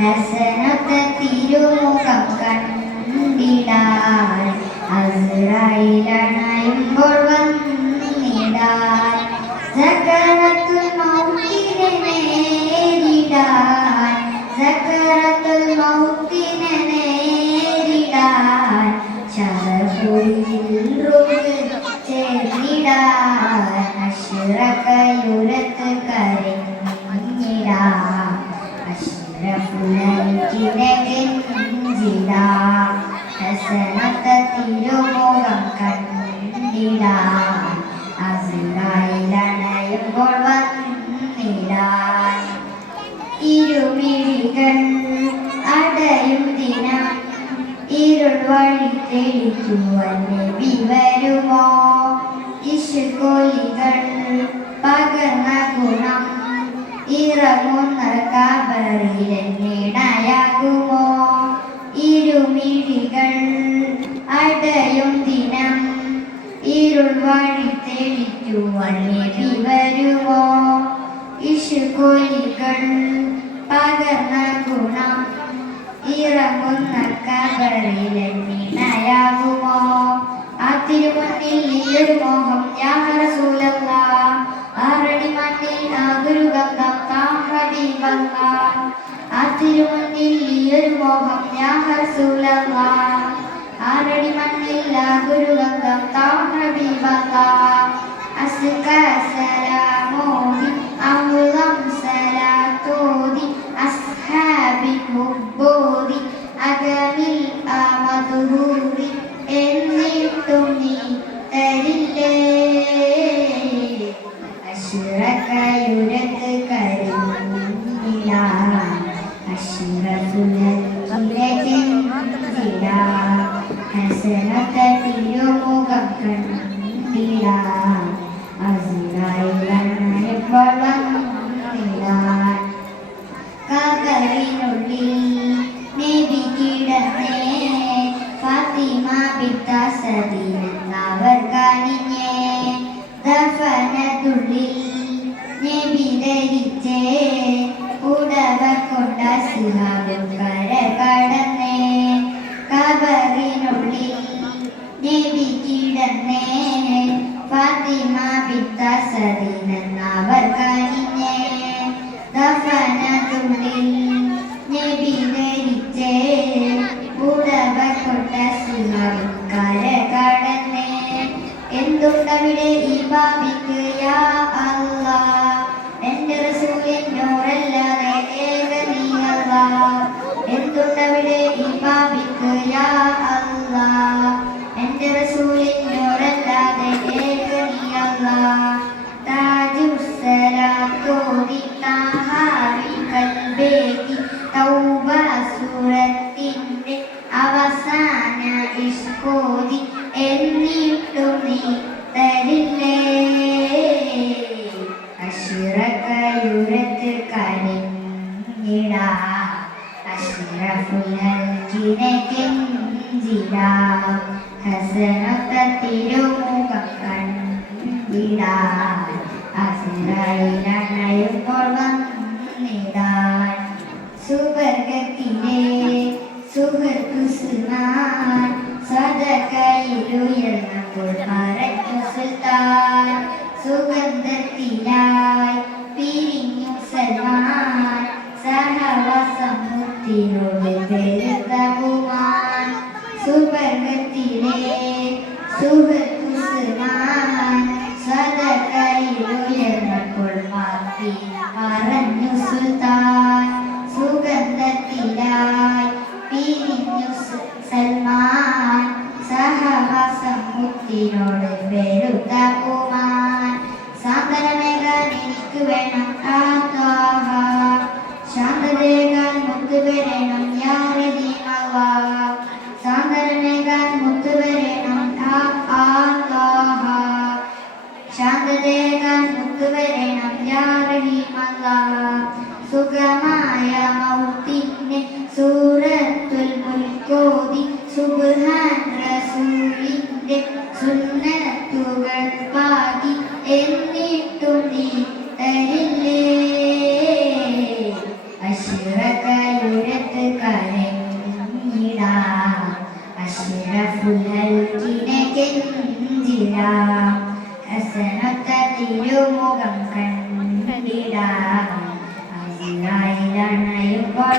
ഹസനത്ത തിരുമുഖം കണ്ടിടാൻ അസ്രായിലണയുമ്പോൾ വന്നിടാൻ സക്കറത്തുൽ മൗത്തിനെ നേരിടാൻ സക്കറത്തുൽ മൗത്തിനെ നേരിടാൻ ശരഫുൽ റൂഹ് ചേർന്നിടാൻ അഷ്റഖയുരത്ത് കരഞ്ഞിടാൻ അഷ്റഫുലൈറ്റിനെ കെഞ്ചിടാൻ ഹസനത്ത തിരുമുഖം കണ്ടിടാൻ അസ്രായിലണയുമ്പോൾ വന്നിടാൻ ഇരുമിഴികൾ അടയും ദിനം ഇരുൾ വഴി തെളിക്കുവാൻ നബി വരുമോ ഇഷ്കൊലികൾ പകർന്ന ഗുണം ഇറങ്ങുന്ന കബറിലെന്നിടയാകുമോ ഇരുമിഴികൾ അടയും ദിനം ഇരുൾ വഴി തെളിക്കുവാൻ നബി വരുമോ ഇഷ്കൊലികൾ പകർന്ന ഗുണം ഇറങ്ങുന്ന കബറിലെന്നിടയാകുമോ ആ തിരുമുന്നിൽ ഈയൊരു മോഹം യാ റസൂലല്ലാഹ് ആറടി മണ്ണിൽ ആ ഗുരുഗന്ധം താ ഹബീബല്ലാഹ് ആ തിരുമുന്നിൽ ഈയൊരു മോഹം യാ റസൂലല്ലാഹ് ആറടി മണ്ണിൽ ആ ഗുരുഗന്ധം താ ഹബീബല്ലാഹ് അസ്കാ സലാമോദി അമുളം സലാത്തോദി അസ്ഹാബി മുബ്ബോദി അഗമിൽ ആമദുഹൂറി എന്നിട്ടും നീ തരില്ലേ അഷ്റഖയുരത്ത് കരിഞ്ഞിടാൻ അഷ്റഫുലൈറ്റിനെ കെഞ്ചിടാൻ ഹസനത്ത തിരുമുഖം കണ്ടിടാൻ അസ്രായിലണയുമ്പോൾ വന്നിടാൻ കബറിനുള്ളിൽ നബി കിടന്നേ ഫാത്തിമ ബിന്ത് അസദിനെന്നവർ കനിഞ്ഞേ ദഫനത്തുള്ളിൽ നബി ധരിച്ചേ ഉടവ കൊണ്ട സിഹാബും കര കടന്നേ കബറിനുള്ളിൽ നബി കിടന്നേ ഫാത്തിമ ബിന്ത് അസദിനെന്നവർ കനിഞ്ഞേ ദഫനത്തുള്ളിൽ നബി ധരിച്ചേ ഉടവ കൊണ്ട സിഹാബും കര കടന്നേ എന്തുണ്ടവിടെ ഈ ബാബിക്ക് യാ അല്ലാഹ് എൻ്റെ റസൂലിൻ നൂറല്ലാതെ ഏക നീ അല്ലാഹ് എന്തുണ്ടവിടെ ഈ ബാബിക്ക് യാ അല്ലാഹ് എൻ്റെ റസൂലിൻ നൂറല്ലാതെ ഏക നീ അല്ലാഹ് താജുസ്സലാത്തോദി താഹാരി കൽബേകി തൗബ സൂറത്തിൻ്റെ അവസാന ഇഷ്കോദി എന്നിട്ടും നീ തരില്ലേ അഷ്റഖയുരത്ത് കരിഞ്ഞിടാൻ അഷ്റഫുലൈറ്റിനെ കെഞ്ചിടാൻ ഹസനത്ത തിരുമുഖം കണ്ടിടാൻ അസ്രായിലണയുമ്പോൾ വന്നിടാൻ സുവർഗത്തിലെ സുഹൃത്തു സുൽത്താൻ സദകയിലുയർന്നപ്പോൾ മറഞ്ഞു സുൽത്താൻ സുഗന്ധത്തിലായി പിരിഞ്ഞു സൽമാൻ സഹവസമുത്തിനോട് പെരുത്ത കുമാൻ സുവർഗത്തിലെ സുഹൃത്തു സുൽത്താൻ സദകയിലുയർന്നപ്പോൾ മാറ്റി മറഞ്ഞു സുൽത്താൻ സുഗന്ധത്തിലായി പിരിഞ്ഞു സൽമാൻ സഹവസമുത്തിനോട് പെരുത്ത കുമാൻ സാന്ത്വനമേകാൻ എനിക്ക് വേണം ആ ത്വാഹ ശാന്തതേകാൻ മുത്തുവരണം യാ റഹീമല്ലാഹ് സാന്ത്വനമേകാൻ മുത്തുവരണം ആ ത്വാഹ ശാന്തതേകാൻ മുത്തുവരണം യാ റഹീമല്ലാഹ് സുഖമായ മൗത്തിനെ സൂറത്തുൽ മുൽക്കോദി സുബ്ഹാൻ റസൂലിന്റെ സുന്നത്തുകൾ പാടി എന്നിട്ടും നീ തരില്ലേ അഷ്റഖയുരത്ത്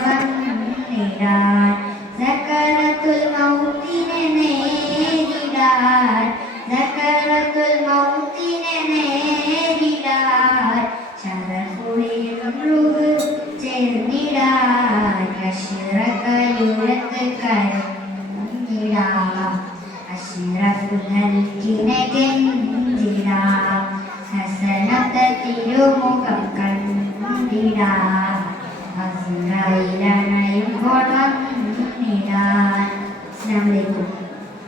വന്നിടാൻ സക്കറത്തുൽ മൗത്തിനെ നേരിടാൻ സക്കറത്തുൽ മൗത്തിനെ നേരിടാൻ ശരഫുളിലും റൂഹ് ചേർന്നിടാൻ അശ്റകയുരത്ത് കരഞ്ഞിടാൻ അശ്റഫുൽ ഹൽക്കിനെ കെഞ്ചിടാൻ ഹസനത്തെ തിരുമുഖം കണ്ടിടാൻ അസ്റായിലണയുമ്പോൾ വന്നിടാൻ. അസ്സലാമു അലൈക്കും.